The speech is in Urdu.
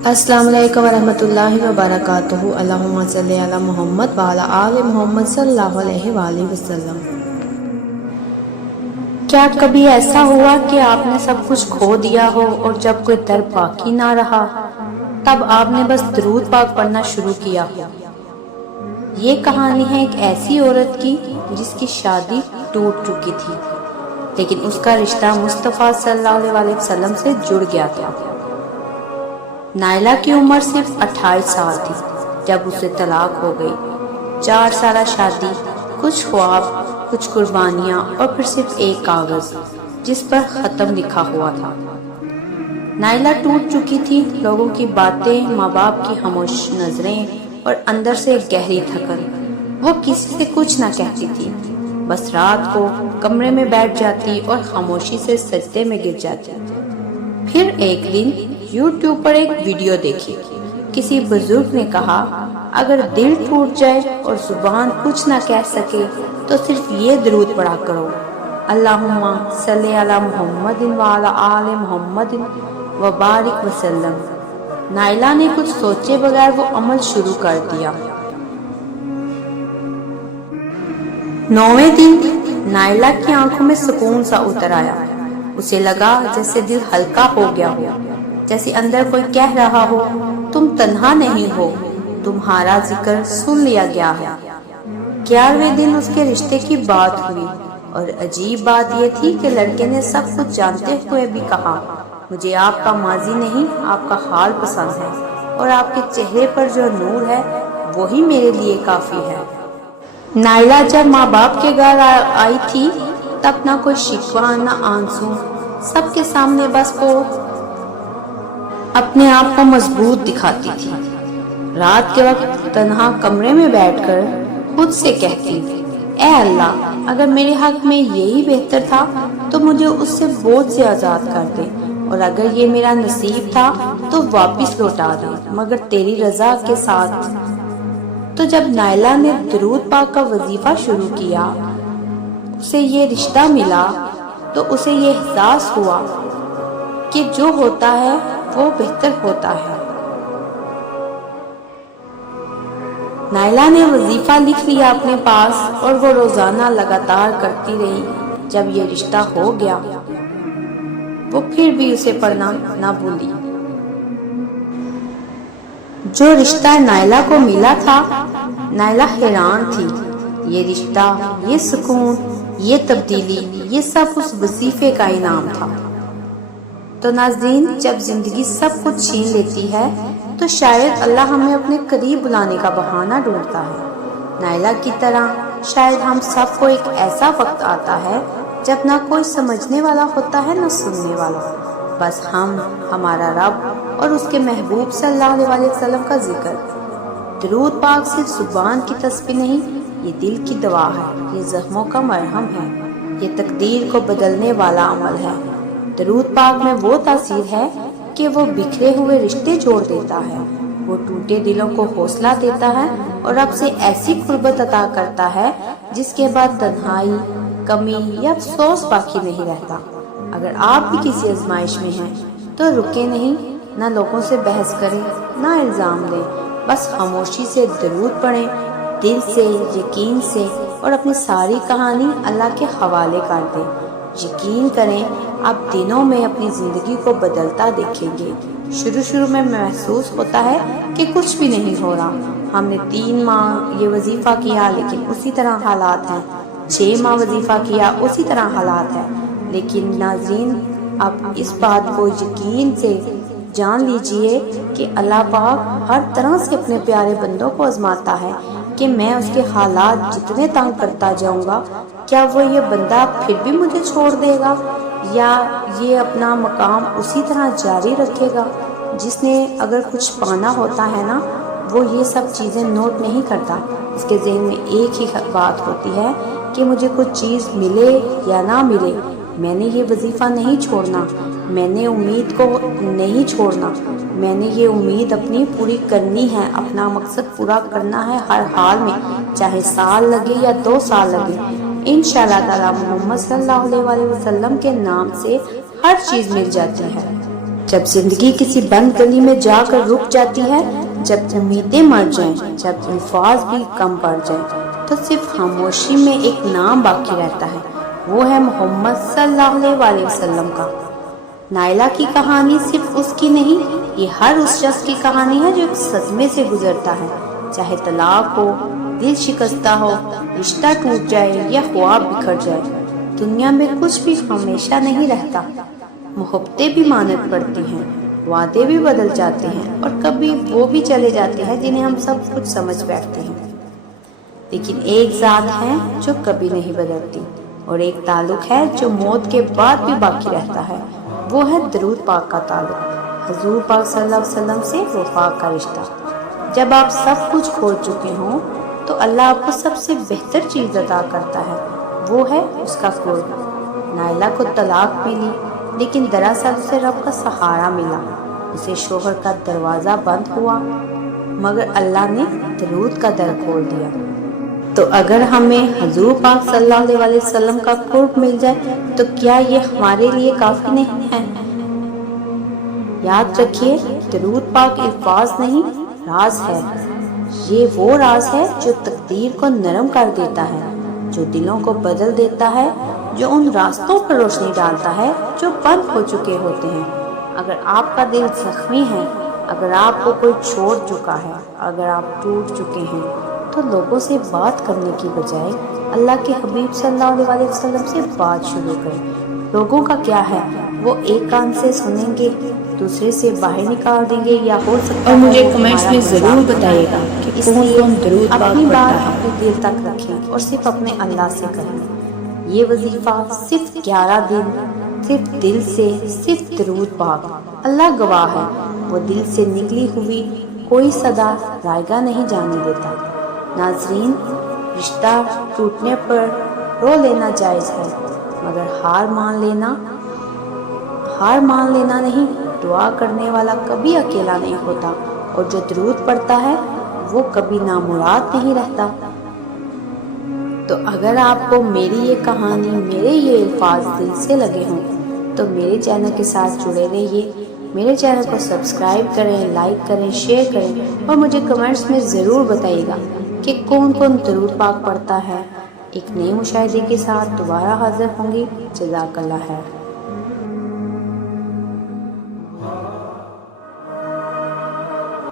السلام علیکم ورحمۃ اللہ وبرکاتہ۔ اللہم صلی علی محمد وعلی آل محمد صلی اللہ علیہ وآلہ وسلم۔ کیا کبھی ایسا ہوا کہ آپ نے سب کچھ کھو دیا ہو اور جب کوئی در باقی نہ رہا تب آپ نے بس درود پاک پڑھنا شروع کیا ہو؟ یہ کہانی ہے ایک ایسی عورت کی جس کی شادی ٹوٹ چکی تھی، لیکن اس کا رشتہ مصطفیٰ صلی اللہ علیہ وسلم سے جڑ گیا تھا۔ نائلہ کی عمر صرف 28 سال تھی جب اسے طلاق ہو گئی۔ 4 سالہ شادی، کچھ خواب، کچھ قربانیاں اور پھر صرف ایک کاغذ جس پر ختم لکھا ہوا تھا۔ نائلہ ٹوٹ چکی تھی، لوگوں کی باتیں، ماں باپ کی خاموش نظریں اور اندر سے گہری تھکن۔ وہ کسی سے کچھ نہ کہتی تھی، بس رات کو کمرے میں بیٹھ جاتی اور خاموشی سے سجدے میں گر جاتی۔ پھر ایک دن یوٹیوب پر ایک ویڈیو دیکھی۔ کسی بزرگ نے کہا، اگر دل ٹوٹ جائے اور زبان کچھ نہ کہہ سکے تو صرف یہ درود پڑھا کرو، اللہم صلی علی محمد وعلی آل محمد وبارک وسلم۔ نائلہ نے کچھ سوچے بغیر وہ عمل شروع کر دیا۔ 9ویں دن نائلہ کی آنکھوں میں سکون سا اتر آیا۔ اسے لگا جیسے دل ہلکا ہو گیا ہو، جیسے اندر کوئی کہہ رہا ہو، تم تنہا نہیں ہو، تمہارا ذکر سن لیا گیا ہے۔ 11ویں دن اس کے رشتے کی بات ہوئی اور عجیب بات یہ تھی کہ لڑکے نے سب کچھ جانتے ہوئے بھی کہا، مجھے آپ کا ماضی نہیں، آپ کا حال پسند ہے، اور آپ کے چہرے پر جو نور ہے وہی میرے لیے کافی ہے۔ نائلہ جب ماں باپ کے گھر آئی تھی تب نہ کوئی شکوہ نہ آنسو، سب کے سامنے بس وہ اپنے آپ کو مضبوط دکھاتی تھی۔ رات کے وقت تنہا کمرے میں بیٹھ کر خود سے کہتی، اے اللہ، اگر میرے حق میں یہی بہتر تھا تو مجھے اس سے بوجھ سے آزاد کر دے، اور اگر یہ میرا نصیب تھا تو واپس لوٹا دے، مگر تیری رضا کے ساتھ۔ تو جب نائلہ نے درود پاک کا وظیفہ شروع کیا، اسے یہ رشتہ ملا، تو اسے یہ احساس ہوا کہ جو ہوتا ہے وہ بہتر ہوتا ہے۔ نائلہ نے وظیفہ لکھ لیا اپنے پاس اور وہ روزانہ لگاتار کرتی رہی۔ جب یہ رشتہ ہو گیا وہ پھر بھی اسے پڑھنا نہ بھولی۔ جو رشتہ نائلہ کو ملا تھا، نائلہ حیران تھی۔ یہ رشتہ، یہ سکون، یہ تبدیلی، یہ سب اس وظیفے کا انعام تھا۔ تو ناظرین، جب زندگی سب کچھ چھین لیتی ہے تو شاید اللہ ہمیں اپنے قریب بلانے کا بہانہ ڈھونڈتا ہے۔ نائلہ کی طرح شاید ہم سب کو ایک ایسا وقت آتا ہے جب نہ کوئی سمجھنے والا ہوتا ہے نہ سننے والا، بس ہم، ہمارا رب اور اس کے محبوب صلی اللہ علیہ وسلم کا ذکر۔ درود پاک صرف زبان کی تسبیح نہیں، یہ دل کی دوا ہے، یہ زخموں کا مرہم ہے، یہ تقدیر کو بدلنے والا عمل ہے۔ درود پاک میں وہ تاثیر ہے کہ وہ بکھرے ہوئے رشتے جوڑ دیتا ہے، وہ ٹوٹے دلوں کو حوصلہ دیتا ہے اور رب سے ایسی قربت عطا کرتا ہے جس کے بعد تنہائی، کمی یا افسوس باقی نہیں رہتا۔ اگر آپ بھی کسی آزمائش میں ہیں تو رکے نہیں، نہ لوگوں سے بحث کریں، نہ الزام دیں، بس خاموشی سے درود پڑھیں، دل سے، یقین سے، اور اپنی ساری کہانی اللہ کے حوالے کر دیں۔ یقین کریں، آپ دنوں میں اپنی زندگی کو بدلتا دیکھیں گے۔ شروع میں محسوس ہوتا ہے کہ کچھ بھی نہیں ہو رہا، ہم نے 3 ماہ یہ وظیفہ کیا لیکن اسی طرح حالات ہیں، 6 ماہ وظیفہ کیا اسی طرح حالات ہیں، لیکن ناظرین، آپ اس بات کو یقین سے جان لیجئے کہ اللہ پاک ہر طرح سے اپنے پیارے بندوں کو آزماتا ہے کہ میں اس کے حالات جتنے تنگ کرتا جاؤں گا، کیا وہ یہ بندہ پھر بھی مجھے چھوڑ دے گا، یا یہ اپنا مقام اسی طرح جاری رکھے گا۔ جس نے اگر کچھ پانا ہوتا ہے نا، وہ یہ سب چیزیں نوٹ نہیں کرتا، اس کے ذہن میں ایک ہی بات ہوتی ہے کہ مجھے کچھ چیز ملے یا نہ ملے، میں نے یہ وظیفہ نہیں چھوڑنا، میں نے امید کو نہیں چھوڑنا، میں نے یہ امید اپنی پوری کرنی ہے، اپنا مقصد پورا کرنا ہے ہر حال میں، چاہے سال لگے یا 2 سال لگے۔ انشاءاللہ تعالی محمد صلی اللہ علیہ وسلم کے نام سے ہر چیز مل جاتی ہے۔ جب زندگی کسی بند گلی میں جا کر رک جاتی ہے، جب امیدیں مر جائیں، جب الفاظ بھی کم پڑ جائیں، تو صرف خاموشی میں ایک نام باقی رہتا ہے، وہ ہے محمد صلی اللہ علیہ وسلم کا۔ نائلہ کی کہانی صرف اس کی نہیں، یہ ہر اس شخص کی کہانی ہے جو ایک صدمے سے گزرتا ہے، چاہے طلاق ہو، دل شکستہ ہو، رشتہ ٹوٹ جائے یا خواب بکھر جائے۔ دنیا میں کچھ بھی ہمیشہ نہیں رہتا، محبتیں بھی مانت پڑتی ہیں، وعدے بھی بدل جاتے ہیں، اور کبھی وہ بھی چلے جاتے ہیں جنہیں ہم سب کچھ سمجھ بیٹھتے ہیں، لیکن ایک ذات ہے جو کبھی نہیں بدلتی، اور ایک تعلق ہے جو موت کے بعد بھی باقی رہتا ہے، وہ ہے درود پاک کا تعلق، حضور پاک صلی اللہ علیہ وسلم سے وفا کا رشتہ۔ جب آپ سب کچھ کھو چکے ہوں تو اللہ آپ کو سب سے بہتر چیز عطا کرتا ہے، وہ ہے اس کا قرب۔ نائلہ کو طلاق ملی، لیکن دراصل اسے رب کا سہارا ملا۔ اسے شوہر کا دروازہ بند ہوا، مگر اللہ نے درود کا در کھول دیا۔ تو اگر ہمیں حضور پاک صلی اللہ علیہ وسلم کا قرب مل جائے تو کیا یہ ہمارے لیے کافی نہیں ہے؟ یاد رکھیے، درود پاک الفاظ نہیں، راز ہے۔ یہ وہ راز ہے جو تقدیر کو نرم کر دیتا ہے، جو دلوں کو بدل دیتا ہے، جو ان راستوں پر روشنی ڈالتا ہے جو بند ہو چکے ہوتے ہیں۔ اگر آپ کا دل زخمی ہے، اگر آپ کو کوئی چھوڑ چکا ہے، اگر آپ ٹوٹ چکے ہیں، تو لوگوں سے بات کرنے کی بجائے اللہ کے حبیب صلی اللہ علیہ وسلم سے بات شروع کریں۔ لوگوں کا کیا ہے، وہ ایک کان سے سنیں گے، دوسرے سے باہر نکال دیں گے، یا ہو سکتا ہے اور مجھے کمنٹس میں ضرور بتائیے گا کہ اس کون لیے کون درود پاک اپنی پڑھتا بات ہے۔ اپنے دل تک رکھیں اور صرف اپنے اللہ سے کہیں۔ یہ وظیفہ صرف 11 دن، صرف دل سے، صرف درود پاک۔ اللہ گواہ ہے، وہ دل سے نکلی ہوئی کوئی صدا رائگاں نہیں جانے دیتا۔ ناظرین، رشتہ ٹوٹنے پر رو لینا جائز ہے، مگر ہار مان لینا نہیں۔ دعا کرنے والا کبھی اکیلا نہیں ہوتا، اور جو درود پڑھتا ہے وہ کبھی نامراد نہیں رہتا۔ تو اگر آپ کو میری یہ کہانی، میرے یہ الفاظ دل سے لگے ہوں تو میرے چینل کے ساتھ جڑے رہیے۔ میرے چینل کو سبسکرائب کریں، لائک کریں، شیئر کریں، اور مجھے کمنٹس میں ضرور بتائیے گا کہ کون کون درود پاک پڑھتا ہے۔ ایک نئے مشاہدے کے ساتھ دوبارہ حاضر ہوں گی۔ جزاک اللہ خیر۔